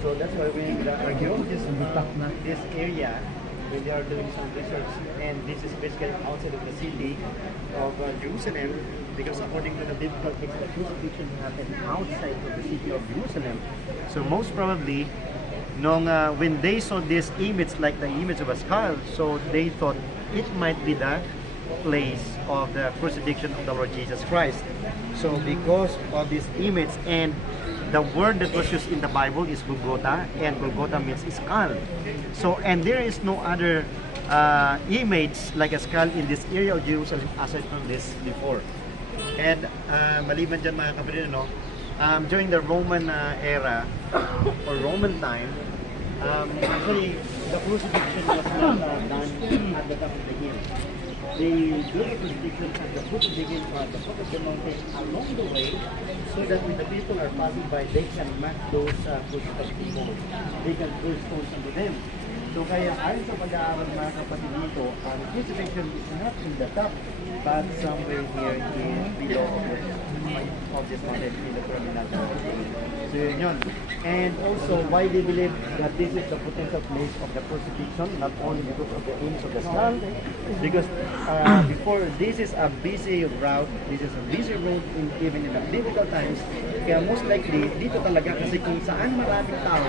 So that's why when the archaeologists look up this area, when they are doing some research, and this is basically outside of the city of Jerusalem, because according to the biblical text, the crucifixion happened outside of the city of Jerusalem. So most probably, when they saw this image, like the image of a skull, so they thought it might be the place of the crucifixion of the Lord Jesus Christ. So because of this image, and the word that was used in the Bible is Golgotha, and Golgotha means skull. So, and there is no other image like a skull in this area of Jerusalem aside from this before. And maliban dyan mga kapatid, during the Roman era or Roman time, actually the crucifixion was not done at the top of the hill. They do the crucifixion at the foot of the mountain along the way, so that when the people are passing by, they can mark those crucified people. They can throw stones into them. So kaya ayon sa pag-aaral mga kapatid dito, ang crucifixion is not in the top, but somewhere here in below of this mountain in the terminal. So yun. And also why they believe that this is the potential place of the crucifixion, not only because of the image of the skull, because before this is a busy route, even in the biblical times, kaya most likely dito talaga, kasi kung saan maraming tao,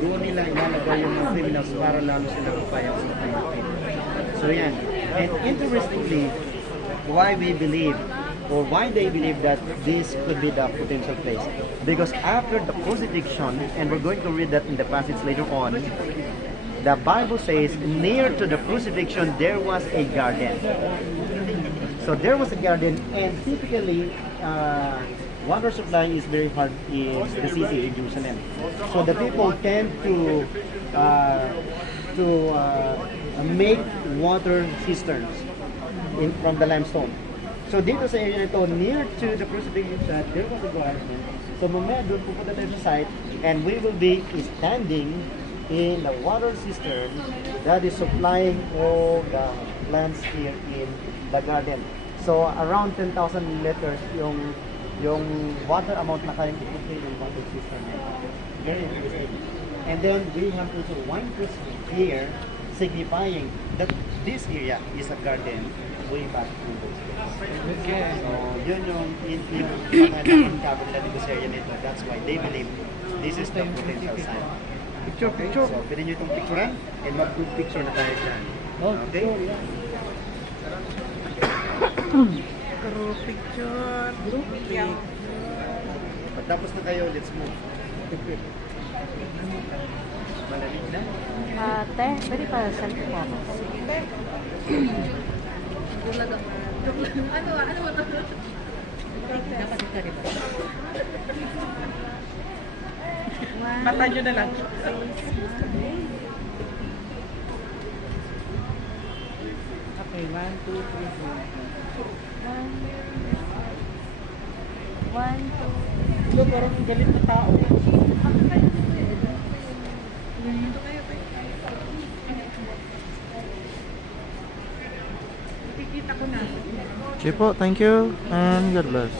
doon nila ilalagay yung mga criminals para lalo sila kapayang sa pangapin. So yan. And interestingly, why we believe, or why they believe that this could be the potential place, because after the crucifixion, and we're going to read that in the passage later on, the Bible says near to the crucifixion there was a garden. So there was a garden, and typically water supply is very hard in the city of Jerusalem. So the people tend to make water cisterns from the limestone. So dito sa area ito, near to the crucifixion site, there was a garden. So mamaya doon pupunta tayo sa site, and we will be standing in the water cistern that is supplying all the plants here in the garden. So around 10,000 liters yung water amount na kayang ipunin yung water cistern. Very interesting. And then we have also wine press here, signifying that this area is a garden way back in those days. Okay. So yun yung cover nila dito sa area nito. That's why they believe this is the potential site. Picture. So pwede nyo itong picturean, and mag-group picture na tayo dyan. Okay? Group picture. Pagtapos na kayo, let's move. Malamig na? Te, pwede pa selfie po ako. Ano ba ito? Dapat ito rin. Mata nyo na lang. Okay, 1, 2, 3, 4. 1, 2. Ito parang galit na tao. Okay po, thank you and God bless.